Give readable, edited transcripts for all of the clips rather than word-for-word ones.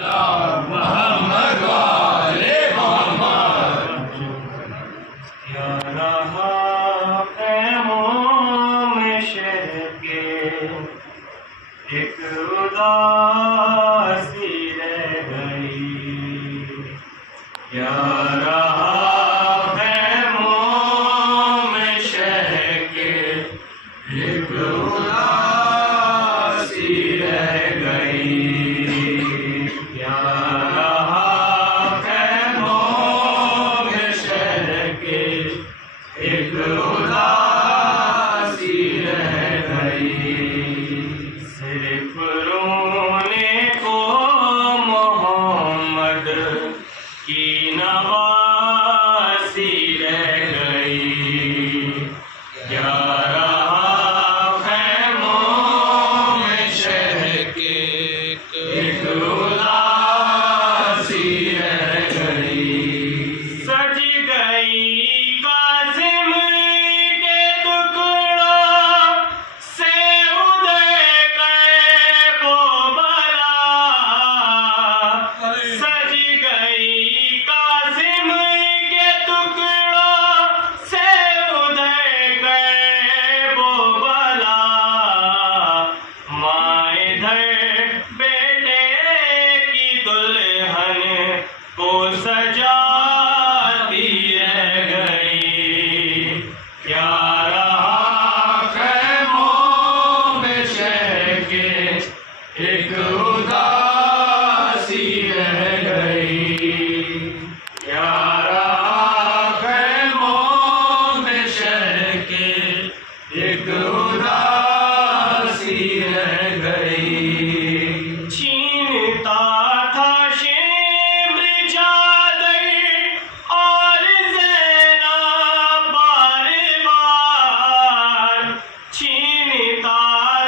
मोहम्मद वाले मोहम्मद। क्या रहा ख़ैमों में शहर के, एक उदासी रह गई। क्या रहा ख़ैमों में शहर के, एक उदासी रह गई। क्या रहा ख़ैमों में शहर के, एक उदासी रह गई। सिर्फ रोने को मोहम्मद की नवासी रह गई। क्या रहा ख़ैमों में शहर के, एक उदासी रह गई। सज गई कासिम के टुकड़ों से उदय गए वो बला। सज गई कासिम के टुकड़ों से उदय गए वो बला। माँ इधर बेटे की दुल्हन को सजाती रह गई। क्या रहा ख़ैमों में शहर के, एक उदासी रह गई। क्या रहा ख़ैमों में शहर के, एक उदासी रह गई। छीनता था शेम चादर और ज़ैनब बार बार। छीनता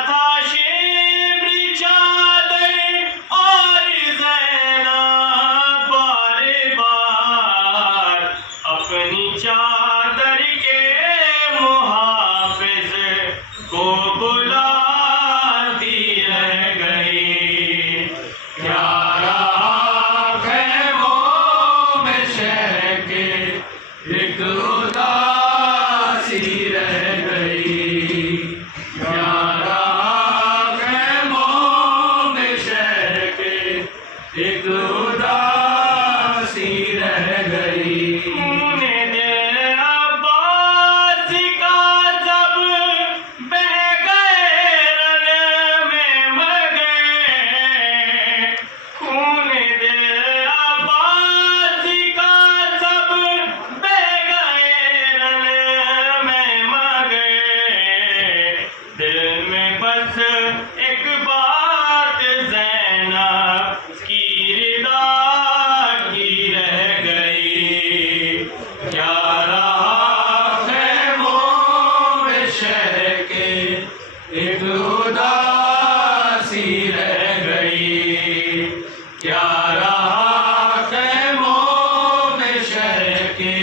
था शेम चादर और ज़ैनब बार बार। अपनी चादर के मुहाफ़िज़ को बुलाती रह गई। क्या रहा ख़ैमों में शहर के, एक उदासी रह गई। क्या रहा ख़ैमों में शहर के, एक उदासी रह गई। अब्बास का सब बह गए रन में मगे। खून दिल अब्बास का सब बह गए रन में मगे। दिल में बस एक बात ज़ैनब की रिदा की रह गई। क्या रहा ख़ैमों में शहर के, एक उदासी रह गई। क्या रहा ख़ैमों में शहर के,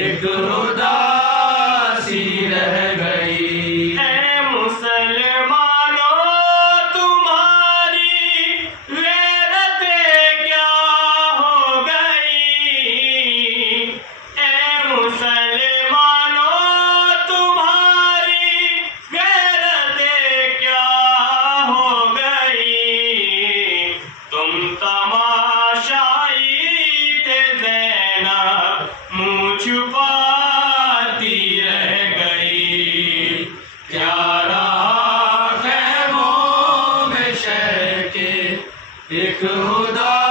एक उदासी रह गई। ऐ मुसलमानों तुम्हारी गैरत क्या हो गई। ऐ मुसलमानों तुम्हारी गैरत क्या हो गई। तुम तमाशाई थे ज़ैनब मुँह छुपाती रह गई। क्या रहा ख़ैमों में शहर के, एक उदासी